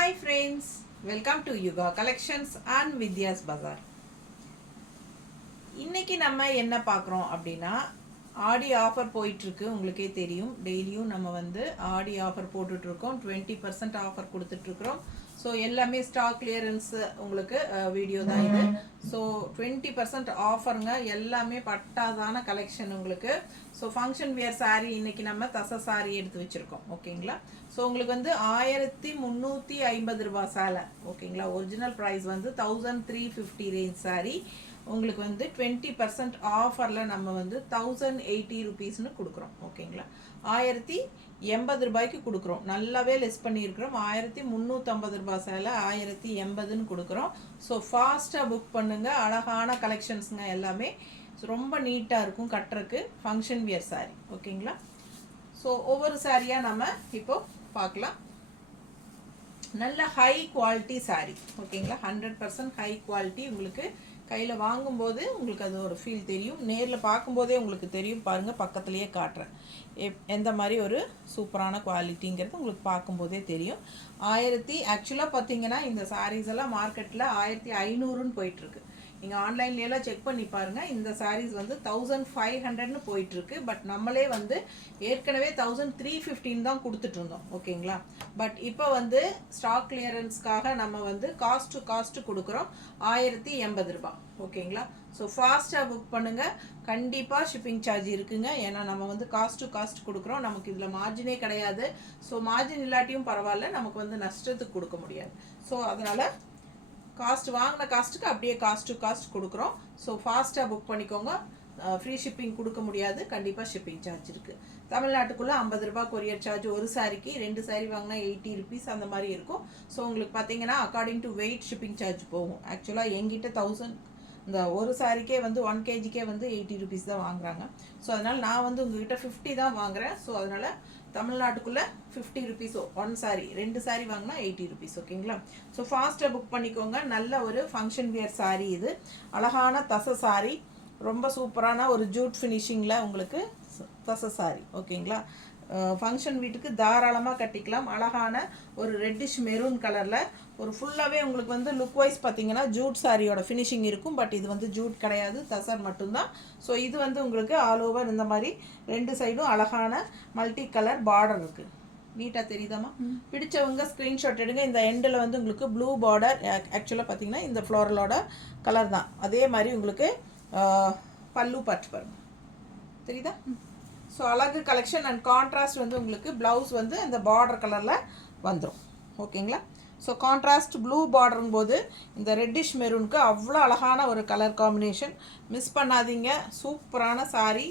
Hi friends, welcome to Yuga Collections and Vidya's Bazaar. இன்னைக்கு நம்ம என்ன பார்க்குறோம் அப்படின்னா ஆடி ஆஃபர் போயிட்டுருக்கு. உங்களுக்கே தெரியும், டெய்லியும் நம்ம வந்து ஆடி ஆஃபர் போட்டுட்ருக்கோம். 20% ஆஃபர் கொடுத்துட்ருக்குறோம். ஸோ எல்லாமே ஸ்டாக் கிளியரன்ஸ் உங்களுக்கு வீடியோ தான் இது. ஸோ 20% ஆஃபருங்க, எல்லாமே பட்டாதான கலெக்ஷன் உங்களுக்கு. ஸோ ஃபங்க்ஷன் வியர் சாரீ இன்னைக்கு நம்ம தச சாரீ எடுத்து வச்சுருக்கோம். ஓகேங்களா? ஸோ உங்களுக்கு வந்து 1350 ரூபா சேலை. ஓகேங்களா? ஒரிஜினல் ப்ரைஸ் வந்து 1350 ரேஞ்ச் சாரீ. உங்களுக்கு வந்து 20% ஆஃபரில் நம்ம வந்து 1080 ருபீஸ்னு கொடுக்குறோம். ஓகேங்களா? 1080 ரூபாய்க்கு கொடுக்குறோம். நல்லாவே லெஸ் பண்ணியிருக்கிறோம். 1350 ரூபாய் சேலை 1080ன்னு கொடுக்குறோம். ஸோ ஃபாஸ்ட்டாக புக் பண்ணுங்கள். அழகான கலெக்ஷன்ஸுங்க எல்லாமே. ரொம்ப நீட்டாக இருக்கும் கட்டுறக்கு. Function wear sari. ஓகேங்களா? ஸோ ஒவ்வொரு சாரியாக நம்ம இப்போது பார்க்கலாம். நல்ல ஹை குவாலிட்டி சாரீ. ஓகேங்களா? 100% ஹை குவாலிட்டி. உங்களுக்கு கையில் வாங்கும்போது உங்களுக்கு அது ஒரு ஃபீல் தெரியும். நேரில் பார்க்கும்போதே உங்களுக்கு தெரியும். பாருங்கள், பக்கத்துலேயே காட்டுறேன் எந்த மாதிரி ஒரு சூப்பரான குவாலிட்டிங்கிறது உங்களுக்கு பார்க்கும்போதே தெரியும். ஆக்சுவலாக பார்த்தீங்கன்னா இந்த சாரீஸ் எல்லாம் மார்க்கெட்டில் 1500ன்னு போயிட்டுருக்கு. நீங்கள் ஆன்லைன்லாம் செக் பண்ணி பாருங்கள். இந்த சாரீஸ் வந்து 1500ன்னு போயிட்டுருக்கு. பட் நம்மளே வந்து ஏற்கனவே 1315 தான் கொடுத்துட்ருந்தோம். ஓகேங்களா? பட் இப்போ வந்து ஸ்டாக் கிளியரன்ஸ்க்காக நம்ம வந்து காஸ்ட்டு கொடுக்குறோம் 1080 ரூபா. ஓகேங்களா? ஸோ ஃபாஸ்ட்டாக புக் பண்ணுங்கள். கண்டிப்பாக ஷிப்பிங் சார்ஜ் இருக்குங்க. ஏன்னா நம்ம வந்து காஸ்ட்டு கொடுக்குறோம். நமக்கு இதில் மார்ஜினே கிடையாது. ஸோ மார்ஜின் இல்லாட்டியும் பரவாயில்ல, நமக்கு வந்து நஷ்டத்துக்கு கொடுக்க முடியாது. ஸோ அதனால் வாங்கின காஸ்ட்டுக்கு அப்படியே காஸ்ட் கொடுக்குறோம். ஸோ ஃபாஸ்ட்டாக புக் பண்ணிக்கோங்க. ஃப்ரீ ஷிப்பிங் கொடுக்க முடியாது, கண்டிப்பாக ஷிப்பிங் சார்ஜ் இருக்குது. தமிழ்நாட்டுக்குள்ளே 50 ரூபா கொரியர் சார்ஜ். ஒரு சாரிக்கு 2 சாரி வாங்கினா 80 ருபீஸ் அந்த மாதிரி இருக்கும். ஸோ உங்களுக்கு பார்த்தீங்கன்னா according to weight shipping charge போகும். ஆக்சுவலாக எங்கிட்ட 1000 இந்த ஒரு சாரிக்கே வந்து 1 kgக்கே வந்து 80 ருபீஸ் தான் வாங்குறாங்க. ஸோ அதனால் நான் வந்து உங்ககிட்ட 50 தான் வாங்குகிறேன். ஸோ அதனால் தமிழ்நாட்டுக்குள்ளே 50 ருபீஸ். 1 சாரி 2 சாரி வாங்கினா 80 ருபீஸ். ஓகேங்களா? ஸோ ஃபாஸ்ட்டாக புக் பண்ணிக்கோங்க. நல்ல ஒரு ஃபங்க்ஷன் வியர் சாரீ இது. அழகான தச சாரீ. ரொம்ப சூப்பரான ஒரு ஜூட் ஃபினிஷிங்கில் உங்களுக்கு தச சாரீ. ஓகேங்களா? ஃபங்க்ஷன் வீட்டுக்கு தாராளமாக கட்டிக்கலாம். அழகான ஒரு ரெட்டிஷ் மெரூன் கலரில் ஒரு ஃபுல்லாகவே உங்களுக்கு வந்து லுக் வைஸ் பார்த்தீங்கன்னா ஜூட் சாரியோட ஃபினிஷிங் இருக்கும். பட் இது வந்து ஜூட் கிடையாது, தசர் மட்டும்தான். ஸோ இது வந்து உங்களுக்கு ஆல் ஓவர் இந்த மாதிரி 2 சைடும் அழகான மல்டி கலர் பார்டர் இருக்குது. நீட்டாக தெரியுதாம்மா? பிடிச்சவங்க ஸ்க்ரீன்ஷாட் எடுங்க. இந்த எண்டில் வந்து உங்களுக்கு ப்ளூ பார்டர். ஆக்சுவலாக பார்த்தீங்கன்னா இந்த ஃப்ளோரலோட கலர் தான். அதே மாதிரி உங்களுக்கு பல்லு பட்டு பாருங்க, தெரியுதா? ஸோ அழகு கலெக்ஷன் அண்ட் கான்ட்ராஸ்ட் வந்து உங்களுக்கு ப்ளவுஸ் வந்து அந்த பார்டர் கலரில் வந்துடும். ஓகேங்களா? ஸோ கான்ட்ராஸ்ட் ப்ளூ பார்டரும் போது இந்த ரெட்டிஷ் மெரூனுக்கு அவ்வளோ அழகான ஒரு கலர் காம்பினேஷன். மிஸ் பண்ணாதீங்க. சூப்பரான சாரீ.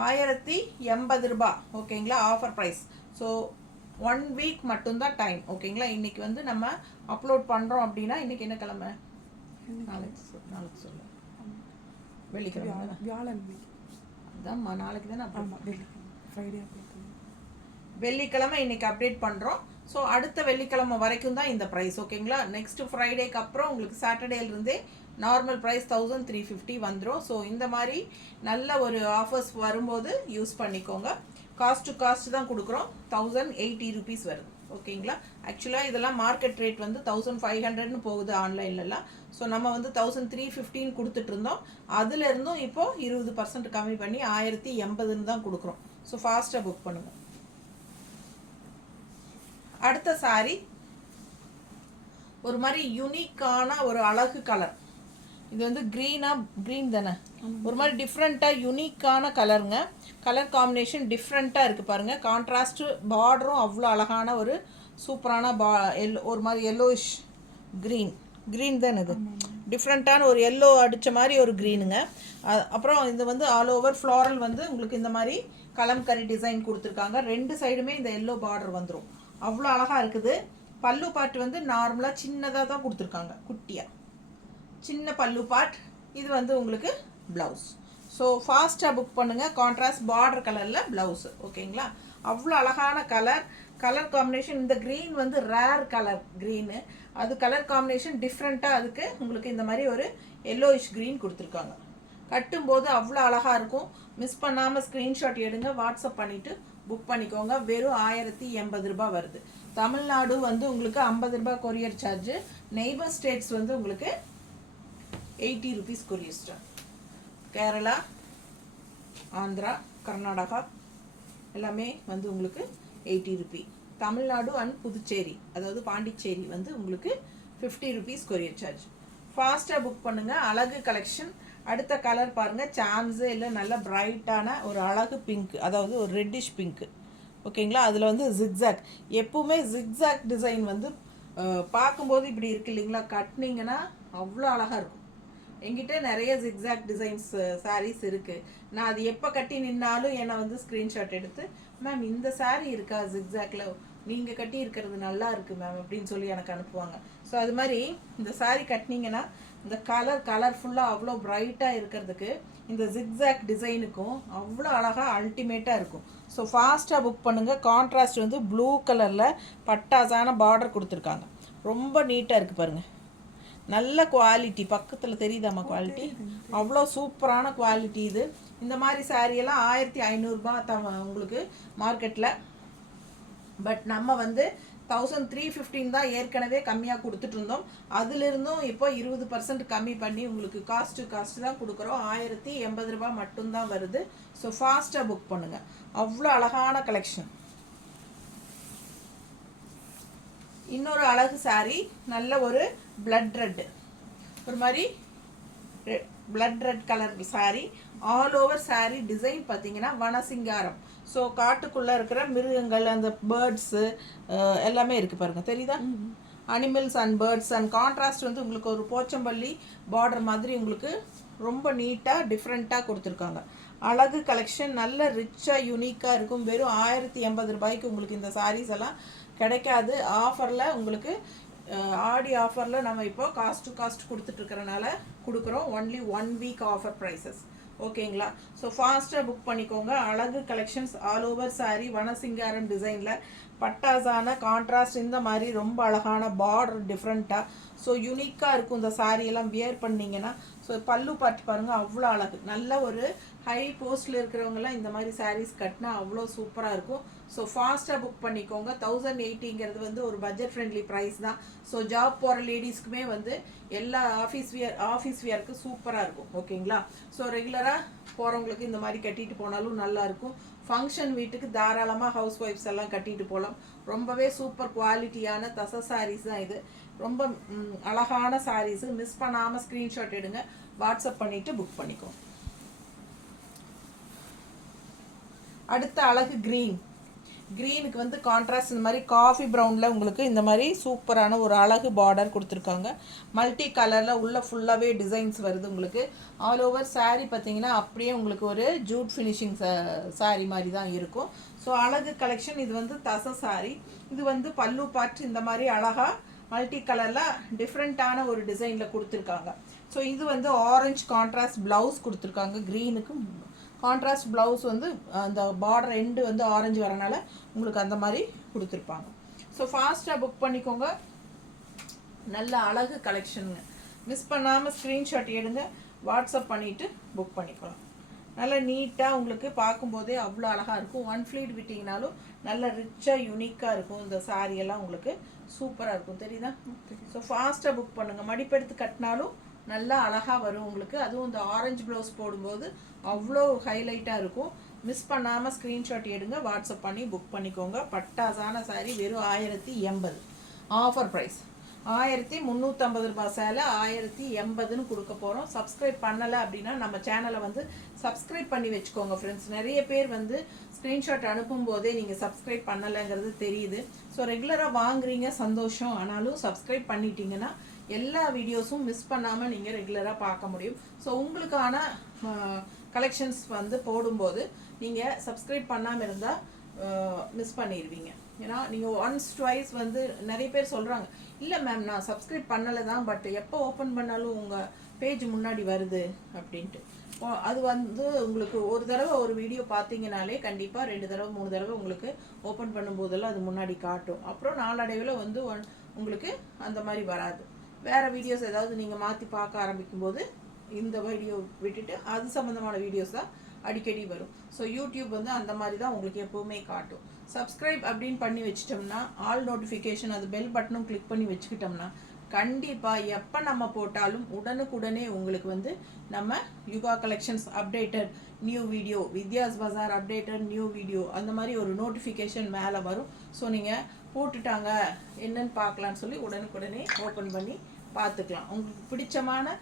1080 ரூபா. ஓகேங்களா? Offer price. ஸோ 1 வீக் மட்டும்தான் டைம். ஓகேங்களா? இன்றைக்கி வந்து நம்ம அப்லோட் பண்ணுறோம் அப்படின்னா இன்றைக்கி என்ன கிழமை? நாளைக்கு சொல்ல வெள்ளிக்கிழமை, வியாழன். அதான்மா, நாளைக்கு தானே ஃப்ரைடே வெள்ளிக்கிழமை இன்றைக்கி அப்டேட் பண்ணுறோம். ஸோ அடுத்த வெள்ளிக்கிழமை வரைக்கும் தான் இந்த ப்ரைஸ். ஓகேங்களா? நெக்ஸ்ட்டு ஃப்ரைடேக்கு அப்புறம் உங்களுக்கு சாட்டர்டேலேருந்தே நார்மல் ப்ரைஸ் 1350 வந்துடும். ஸோ இந்த மாதிரி நல்ல ஒரு ஆஃபர்ஸ் வரும்போது யூஸ் பண்ணிக்கோங்க. காஸ்ட் தான் கொடுக்குறோம். 1080 ருபீஸ் வருது. ஓகேங்களா? ஆக்சுவலாக இதெல்லாம் மார்க்கெட் ரேட் வந்து 1500ன்னு போகுது ஆன்லைன்லலாம். ஸோ நம்ம வந்து 1315 கொடுத்துட்ருந்தோம். அதுலேருந்தும் இப்போது 20% கம்மி பண்ணி 1080ன்னு தான் கொடுக்குறோம். ஸோ ஃபாஸ்ட்டாக புக் பண்ணுங்கள். அடுத்த சாரி ஒரு மாதிரி யூனிக்கான ஒரு அழகு கலர். இது வந்து க்ரீன் தானே? ஒரு மாதிரி டிஃப்ரெண்ட்டாக யூனிக்கான கலருங்க. கலர் காம்பினேஷன் டிஃப்ரெண்ட்டாக இருக்குது பாருங்கள். கான்ட்ராஸ்ட்டு பார்டரும் அவ்வளோ அழகான ஒரு சூப்பரான ஒரு மாதிரி எல்லோயிஷ் க்ரீன் தானே? இது டிஃப்ரெண்ட்டான ஒரு எல்லோ அடித்த மாதிரி ஒரு க்ரீனுங்க. அப்புறம் இது வந்து ஆல் ஓவர் ஃப்ளாரல் வந்து உங்களுக்கு இந்த மாதிரி கலம்கரி டிசைன் கொடுத்துருக்காங்க. 2 சைடுமே இந்த எல்லோ பார்டர் வந்துடும். அவ்வளோ அழகாக இருக்குது. பல்லு பாட்டு வந்து நார்மலாக சின்னதாக தான் கொடுத்துருக்காங்க, குட்டியாக சின்ன பல்லு பாட். இது வந்து உங்களுக்கு ப்ளவுஸ். ஸோ ஃபாஸ்ட்டாக புக் பண்ணுங்கள். கான்ட்ராஸ்ட் பார்டர் கலரில் ப்ளவுஸு. ஓகேங்களா? அவ்வளோ அழகான கலர் காம்பினேஷன். இந்த க்ரீன் வந்து ரேர் கலர் க்ரீனு. அது கலர் காம்பினேஷன் டிஃப்ரெண்ட்டாக. அதுக்கு உங்களுக்கு இந்த மாதிரி ஒரு எல்லோயிஷ் க்ரீன் கொடுத்துருக்காங்க. கட்டும்போது அவ்வளோ அழகாக இருக்கும். மிஸ் பண்ணாமல் ஸ்க்ரீன்ஷாட் எடுங்க, வாட்ஸ்அப் பண்ணிவிட்டு புக் பண்ணிக்கோங்க. வெறும் 1080 ரூபா வருது. தமிழ்நாடு வந்து உங்களுக்கு 50 ரூபாய் கொரியர் சார்ஜ். நெய்பர் ஸ்டேட்ஸ் வந்து உங்களுக்கு 80 rupees courier charge. Kerala, Andhra, Karnataka எல்லாமே வந்து உங்களுக்கு 80 rupee. தமிழ்நாடு அண்ட் புதுச்சேரி அதாவது பாண்டிச்சேரி வந்து உங்களுக்கு 50 rupees கொரியர் சார்ஜ். ஃபாஸ்ட்டாக புக் பண்ணுங்கள். அழகு கலெக்ஷன். அடுத்த கலர் பாருங்கள், சான்ஸே இல்லை. நல்ல பிரைட்டான ஒரு அழகு பிங்க், அதாவது ஒரு ரெட்டிஷ் பிங்க்கு. ஓகேங்களா? அதில் வந்து ஜிக்ஸாக், எப்பவுமே ஜிக்ஸாக் டிசைன் வந்து பார்க்கும்போது இப்படி இருக்கு இல்லைங்களா, கட்டினீங்கன்னா அவ்வளோ அழகாக இருக்கும். என்கிட்ட நிறைய ஜிக்ஸாக் டிசைன்ஸ் சாரீஸ் இருக்குது. நான் அது எப்போ கட்டி நின்னாலும் என்னை வந்து ஸ்க்ரீன்ஷாட் எடுத்து, மேம் இந்த சாரீ இருக்கா ஜிக்ஸாக்ல, நீங்கள் கட்டி இருக்கிறது நல்லா இருக்குது மேம் அப்படின்னு சொல்லி எனக்கு அனுப்புவாங்க. ஸோ அது மாதிரி இந்த சாரீ கட்டினீங்கன்னா இந்த கலர்ஃபுல்லாக அவ்வளோ பிரைட்டாக இருக்கிறதுக்கு இந்த ஜிக்ஸாக் டிசைனுக்கும் அவ்வளோ அழகாக அல்டிமேட்டாக இருக்கும். ஸோ ஃபாஸ்ட்டாக புக் பண்ணுங்கள். கான்ட்ராஸ்ட் வந்து ப்ளூ கலரில் பட்டாசான பார்டர் கொடுத்துருக்காங்க. ரொம்ப நீட்டாக இருக்குது பாருங்கள். நல்ல குவாலிட்டி. பக்கத்தில் தெரியுதாம்மா குவாலிட்டி? அவ்வளோ சூப்பரான குவாலிட்டி இது. இந்த மாதிரி சாரியெல்லாம் 1500 உங்களுக்கு மார்க்கெட்டில். பட் நம்ம வந்து 1315 தான் ஏற்கனவே கம்மியாக கொடுத்துட்ருந்தோம். அதிலிருந்தும் இப்போ 20% கம்மி பண்ணி உங்களுக்கு காஸ்ட்டு தான் கொடுக்குறோம். 1080 ரூபாய் மட்டும்தான் வருது. ஸோ ஃபாஸ்ட்டாக புக் பண்ணுங்கள். அவ்வளோ அழகான கலெக்ஷன். இன்னொரு அழகு சாரீ, நல்ல ஒரு பிளட் ரெட், ஒரு மாதிரி blood red colour sari. All over sari design பார்த்தீங்கன்னா வனசிங்காரம். ஸோ காட்டுக்குள்ளே இருக்கிற மிருகங்கள், அந்த பேர்ட்ஸு எல்லாமே இருக்குது பாருங்கள், தெரியுதா? Animals and birds and contrast வந்து உங்களுக்கு ஒரு போச்சம்பள்ளி பார்டர் மாதிரி உங்களுக்கு ரொம்ப நீட்டாக டிஃப்ரெண்ட்டாக கொடுத்துருக்காங்க. அழகு கலெக்ஷன். நல்ல ரிச்சாக யூனிக்காக இருக்கும். வெறும் 1080 ரூபாய்க்கு உங்களுக்கு இந்த சாரீஸ் எல்லாம் கிடைக்காது. ஆஃபரில் உங்களுக்கு ஆடி ஆஃபரில் நம்ம இப்போ காஸ்ட் கொடுத்துட்ருக்கறனால கொடுக்குறோம். Only 1 week offer prices. ஓகேங்களா? ஸோ ஃபாஸ்ட்டாக புக் பண்ணிக்கோங்க. அழகு கலெக்ஷன்ஸ். ஆல் ஓவர் சாரீ வனசிங்காரம் டிசைனில் பட்டாசான கான்ட்ராஸ்ட், இந்த மாதிரி ரொம்ப அழகான பார்டர் டிஃப்ரெண்ட்டாக. ஸோ யூனிக்காக இருக்கும் இந்த சாரியெல்லாம் வியர் பண்ணிங்கன்னா. ஸோ பல்லு பார்த்து பாருங்கள், அவ்வளோ அழகு. நல்ல ஒரு ஹை போஸ்ட்டில் இருக்கிறவங்கலாம் இந்த மாதிரி சாரீஸ் கட்டினா அவ்வளோ சூப்பராக இருக்கும். ஸோ ஃபாஸ்ட்டாக புக் பண்ணிக்கோங்க. 1080ங்கிறது வந்து ஒரு பட்ஜெட் ஃப்ரெண்ட்லி ப்ரைஸ் தான். ஸோ ஜாப் போகிற லேடிஸ்க்குமே வந்து எல்லா ஆஃபீஸ் வியருக்கு சூப்பராக இருக்கும். ஓகேங்களா? ஸோ ரெகுலராக போகிறவங்களுக்கு இந்த மாதிரி கட்டிட்டு போனாலும் நல்லாயிருக்கும். ஃபங்க்ஷன் வீட்டுக்கு தாராளமாக ஹவுஸ் ஒய்ஃப்ஸ் எல்லாம் கட்டிட்டு போகலாம். ரொம்பவே சூப்பர் குவாலிட்டியான தச சாரீஸ் தான் இது. ரொம்ப அழகான சாரீஸு. மிஸ் பண்ணாமல் ஸ்க்ரீன்ஷாட் எடுங்க, வாட்ஸ்அப் பண்ணிவிட்டு புக் பண்ணிக்கோ. அடுத்த அழகு க்ரீனுக்கு வந்து கான்ட்ராஸ்ட் இந்த மாதிரி காஃபி ப்ரௌனில் உங்களுக்கு இந்த மாதிரி சூப்பரான ஒரு அழகு பார்டர் கொடுத்துருக்காங்க. மல்டி கலரில் உள்ள ஃபுல்லாகவே டிசைன்ஸ் வருது உங்களுக்கு. ஆல் ஓவர் சாரீ பார்த்தீங்கன்னா அப்படியே உங்களுக்கு ஒரு ஜூட் ஃபினிஷிங் சாரீ மாதிரி தான் இருக்கும். ஸோ அழகு கலெக்ஷன். இது வந்து தச சாரீ. இது வந்து பல்லு பார்ட் இந்த மாதிரி அழகாக மல்டி கலரில் டிஃப்ரெண்ட்டான ஒரு டிசைனில் கொடுத்துருக்காங்க. ஸோ இது வந்து ஆரஞ்சு கான்ட்ராஸ்ட் ப்ளவுஸ் கொடுத்துருக்காங்க. க்ரீனுக்கு கான்ட்ராஸ்ட் ப்ளவுஸ் வந்து அந்த பார்டர் எண்டு வந்து ஆரஞ்சு வரனால உங்களுக்கு அந்த மாதிரி கொடுத்துருப்பாங்க. ஸோ ஃபாஸ்ட்டாக புக் பண்ணிக்கோங்க. நல்ல அழகு கலெக்ஷனுங்க. மிஸ் பண்ணாமல் ஸ்க்ரீன்ஷாட் எடுங்க, வாட்ஸ்அப் பண்ணிவிட்டு புக் பண்ணிக்கலாம். நல்லா நீட்டாக உங்களுக்கு பார்க்கும்போதே அவ்வளோ அழகாக இருக்கும். 1 ஃப்ளீட் விட்டிங்கனாலும் நல்ல ரிச்சாக யூனிக்காக இருக்கும். இந்த சாரியெல்லாம் உங்களுக்கு சூப்பராக இருக்கும். தெரியுதா? ஸோ ஃபாஸ்ட்டாக புக் பண்ணுங்கள். மடிப்பெடுத்து கட்டினாலும் நல்லா அழகாக வரும் உங்களுக்கு. அதுவும் இந்த ஆரஞ்சு ப்ளவுஸ் போடும்போது அவ்வளோ ஹைலைட்டாக இருக்கும். மிஸ் பண்ணாமல் ஸ்க்ரீன்ஷாட் எடுங்க, வாட்ஸ்அப் பண்ணி புக் பண்ணிக்கோங்க. பட்டாசான சாரீ வெறும் 1080 ஆஃபர் ப்ரைஸ். 1350 ரூபாய் சேலை 1080ன்னு கொடுக்க போகிறோம். சப்ஸ்கிரைப் பண்ணலை அப்படின்னா நம்ம சேனலை வந்து சப்ஸ்கிரைப் பண்ணி வச்சுக்கோங்க ஃப்ரெண்ட்ஸ். நிறைய பேர் வந்து ஸ்க்ரீன்ஷாட் அனுப்பும் போதே நீங்கள் சப்ஸ்கிரைப் பண்ணலைங்கிறது தெரியுது. ஸோ ரெகுலராக வாங்குறீங்க, சந்தோஷம். ஆனாலும் சப்ஸ்கிரைப் பண்ணிட்டீங்கன்னா எல்லா வீடியோஸும் மிஸ் பண்ணாமல் நீங்கள் ரெகுலராக பார்க்க முடியும். ஸோ உங்களுக்கான கலெக்ஷன்ஸ் வந்து போடும்போது நீங்கள் சப்ஸ்கிரைப் பண்ணாமல் இருந்தால் மிஸ் பண்ணிடுவீங்க. ஏன்னா நீங்கள் ஒன்ஸ் ட்வைஸ் வந்து நிறைய பேர் சொல்கிறாங்க, இல்லை மேம் நான் சப்ஸ்கிரைப் பண்ணலை தான், பட் எப்போ ஓப்பன் பண்ணாலும் உங்கள் பேஜ் முன்னாடி வருது அப்படின்ட்டு. அது வந்து உங்களுக்கு ஒரு தடவை ஒரு வீடியோ பார்த்தீங்கனாலே கண்டிப்பாக 2 தடவை 3 தடவை உங்களுக்கு ஓப்பன் பண்ணும்போதெல்லாம் அது முன்னாடி காட்டும். அப்புறம் நாளடைவில் வந்து உங்களுக்கு அந்த மாதிரி வராது. வேறு வீடியோஸ் ஏதாவது நீங்கள் மாற்றி பார்க்க ஆரம்பிக்கும்போது இந்த வீடியோ விட்டுட்டு அது சம்மந்தமான வீடியோஸ் தான் அடிக்கடி வரும். ஸோ யூடியூப் வந்து அந்த மாதிரி தான் உங்களுக்கு எப்போவுமே காட்டும். சப்ஸ்கிரைப் அப்படின்னு பண்ணி வச்சிட்டோம்னா ஆல் நோட்டிஃபிகேஷன் அது பெல் பட்டனும் கிளிக் பண்ணி வச்சுக்கிட்டோம்னா கண்டிப்பாக எப்போ நம்ம போட்டாலும் உடனுக்குடனே உங்களுக்கு வந்து நம்ம Yuga collections updated new video, Vidyas Bazaar updated new video அந்த மாதிரி ஒரு நோட்டிஃபிகேஷன் மேலே வரும். ஸோ நீங்கள் போட்டுட்டாங்க என்னன்னு பார்க்கலான்னு சொல்லி உடனுக்குடனே ஓப்பன் பண்ணி பார்த்துக்கலாம். உங்களுக்கு பிடிச்சமான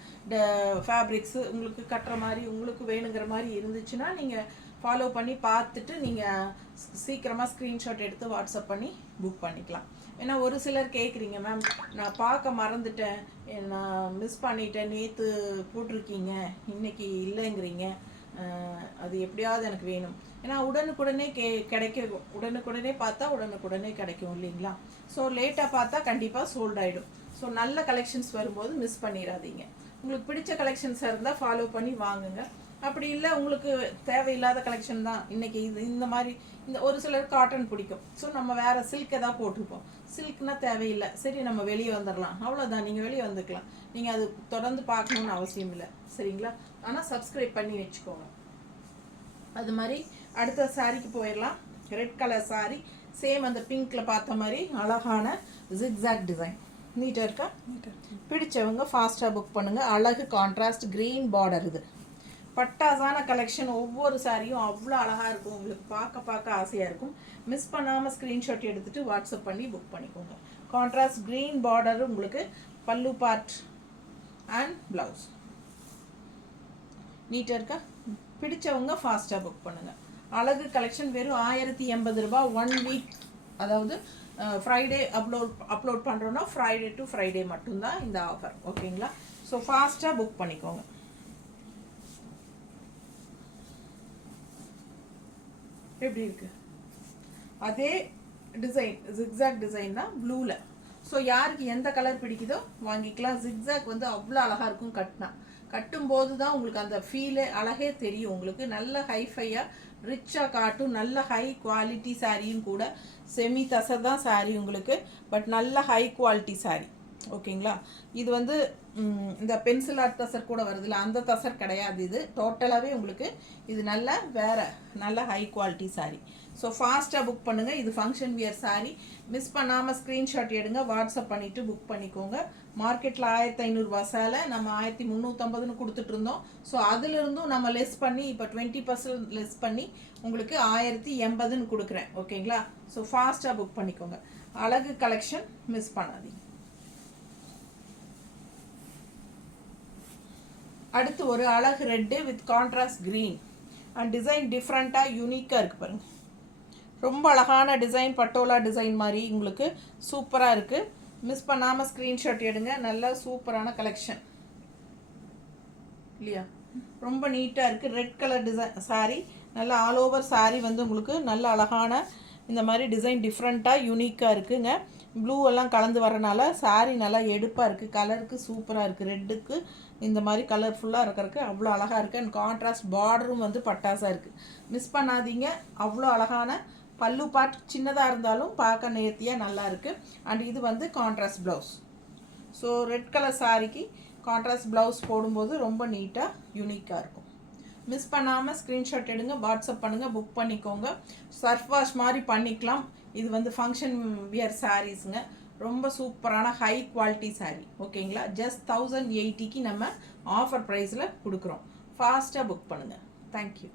ஃபேப்ரிக்ஸு உங்களுக்கு கட்டுற மாதிரி உங்களுக்கு வேணுங்கிற மாதிரி இருந்துச்சுன்னா நீங்கள் ஃபாலோ பண்ணி பார்த்துட்டு நீங்கள் சீக்கிரமாக ஸ்க்ரீன்ஷாட் எடுத்து வாட்ஸ்அப் பண்ணி புக் பண்ணிக்கலாம். ஏன்னா ஒரு சிலர் கேட்குறீங்க, மேம் நான் பார்க்க மறந்துட்டேன், நான் மிஸ் பண்ணிட்டேன், நேற்று போட்டிருக்கீங்க இன்றைக்கி இல்லைங்கிறீங்க, அது எப்படியாவது எனக்கு வேணும். ஏன்னா உடனுக்குடனே கிடைக்கும், உடனுக்குடனே பார்த்தா உடனுக்குடனே கிடைக்கும் இல்லைங்களா. ஸோ லேட்டாக பார்த்தா கண்டிப்பாக சோல்ட் ஆகிடும். ஸோ நல்ல கலெக்ஷன்ஸ் வரும்போது மிஸ் பண்ணிடாதீங்க. உங்களுக்கு பிடிச்ச கலெக்ஷன்ஸாக இருந்தால் ஃபாலோ பண்ணி வாங்குங்க. அப்படி இல்லை உங்களுக்கு தேவையில்லாத கலெக்ஷன் தான் இன்றைக்கி இந்த மாதிரி இந்த ஒரு சிலர் காட்டன் பிடிக்கும், ஸோ நம்ம வேறு சில்க் எதாவது போட்டிருப்போம், சில்க்னா தேவையில்லை, சரி நம்ம வெளியே வந்துடலாம், அவ்வளோதான், நீங்கள் வெளியே வந்துக்கலாம். நீங்கள் அது தொடர்ந்து பார்க்கணுன்னு அவசியம் இல்லை சரிங்களா. ஆனால் சப்ஸ்கிரைப் பண்ணி வச்சுக்கோங்க. அது மாதிரி அடுத்த சாரிக்கு போயிடலாம். ரெட் கலர் சாரி, சேம் அந்த பிங்க்கில் பார்த்த மாதிரி அழகான ஜிக்ஸாக் டிசைன். நீட்டாக இருக்கா? பிடிச்சவங்க ஃபாஸ்ட்டாக புக் பண்ணுங்கள். அழகு கான்ட்ராஸ்ட் க்ரீன் பார்டர், இது பட்டாசான கலெக்ஷன். ஒவ்வொரு சாரியும் அவ்வளோ அழகாக இருக்கும், உங்களுக்கு பார்க்க ஆசையாக இருக்கும். மிஸ் பண்ணாமல் ஸ்க்ரீன்ஷாட் எடுத்துகிட்டு வாட்ஸ்அப் பண்ணி புக் பண்ணிக்கோங்க. கான்ட்ராஸ்ட் க்ரீன் பார்டர் உங்களுக்கு பல்லு பார்ட் அண்ட் ப்ளவுஸ். நீட்டாக இருக்கா? பிடிச்சவங்க ஃபாஸ்ட்டாக புக் பண்ணுங்கள். அழகு கலெக்ஷன் வெறும் 1080 ரூபா 1 வீக், அதாவது ஃப்ரைடே அப்லோட் பண்ணுறோன்னா ஃப்ரைடே டு ஃப்ரைடே மட்டும்தான் இந்த ஆஃபர் ஓகேங்களா. ஸோ ஃபாஸ்ட்டாக புக் பண்ணிக்கோங்க. எப்படி இருக்குது? அதே டிசைன் ஜிக்ஸாக் டிசைன் தான் ப்ளூவில். ஸோ யாருக்கு எந்த கலர் பிடிக்குதோ வாங்கிக்கலாம். ஜிக்ஸாக் வந்து அவ்வளோ அழகாக இருக்கும், கட்டும்போது தான் உங்களுக்கு அந்த ஃபீலே அழகே தெரியும். உங்களுக்கு நல்ல ஹைஃபையாக ரிச்சாக காட்டும், நல்ல ஹை குவாலிட்டி சாரியும் கூட. செமி தசர் தான் சாரீ உங்களுக்கு, பட் நல்ல ஹை குவாலிட்டி சாரீ ஓகேங்களா. இது வந்து இந்த பென்சில் ஆர்ட் தசர் கூட வருதுல்ல, அந்த தசர் கிடையாது, இது டோட்டலாகவே உங்களுக்கு இது நல்ல வேறு நல்ல ஹை குவாலிட்டி சாரீ. ஸோ ஃபாஸ்ட்டாக புக் பண்ணுங்கள். இது ஃபங்க்ஷன் வியர் சாரீ. மிஸ் பண்ணாமல் ஸ்க்ரீன்ஷாட் எடுங்க, வாட்ஸ்அப் பண்ணிவிட்டு புக் பண்ணிக்கோங்க. மார்க்கெட்டில் 1500 ரூபா சேலை நம்ம 1350ன்னு கொடுத்துட்ருந்தோம். ஸோ அதிலிருந்தும் நம்ம லெஸ் பண்ணி இப்போ 20% லெஸ் பண்ணி உங்களுக்கு 1080ன்னு கொடுக்குறேன் ஓகேங்களா. ஸோ ஃபாஸ்ட்டாக புக் பண்ணிக்கோங்க. அழகு கலெக்ஷன் மிஸ் பண்ணாதீங்க. அடுத்து ஒரு அழகு red with contrast green and design டிஃப்ரெண்ட்டாக யூனிக்காக இருக்குது பாருங்கள். ரொம்ப அழகான டிசைன், பட்டோலா டிசைன் மாதிரி உங்களுக்கு சூப்பராக இருக்குது. மிஸ் பண்ணாமல் ஸ்க்ரீன்ஷாட் எடுங்க. நல்ல சூப்பரான கலெக்ஷன் இல்லையா, ரொம்ப நீட்டாக இருக்குது. ரெட் கலர் டிசைன் சாரீ, நல்ல ஆல் ஓவர் சாரீ வந்து உங்களுக்கு நல்ல அழகான இந்த மாதிரி டிசைன் டிஃப்ரெண்ட்டாக யூனிக்காக இருக்குங்க. ப்ளூ எல்லாம் கலந்து வரனால சாரீ நல்லா எடுப்பாக இருக்குது, கலருக்கு சூப்பராக இருக்குது. ரெட்டுக்கு இந்த மாதிரி கலர்ஃபுல்லாக இருக்கிறதுக்கு அவ்வளோ அழகாக இருக்குது. அண்ட் கான்ட்ராஸ்ட் பார்டரும் வந்து பட்டாசாக இருக்குது. மிஸ் பண்ணாதீங்க. அவ்வளோ அழகான பல்லு பார்ட் சின்னதாக இருந்தாலும் பார்க்க நேர்த்தியாக நல்லா இருக்குது. அண்ட் இது வந்து contrast blouse. So red colour சாரிக்கு கான்ட்ராஸ்ட் ப்ளவுஸ் போடும்போது ரொம்ப நீட்டாக யூனிக்காக இருக்கும். மிஸ் பண்ணாமல் ஸ்க்ரீன்ஷாட் எடுங்க, வாட்ஸ்அப் பண்ணுங்கள், புக் பண்ணிக்கோங்க. சர்ஃப் வாஷ் மாதிரி பண்ணிக்கலாம். இது வந்து ஃபங்க்ஷன் வியர் சாரீஸுங்க. ரொம்ப சூப்பரான ஹை குவாலிட்டி சாரீ ஓகேங்களா. ஜஸ்ட் 1080க்கு நம்ம ஆஃபர் ப்ரைஸில் கொடுக்குறோம். ஃபாஸ்ட்டாக புக் பண்ணுங்கள். தேங்க்யூ.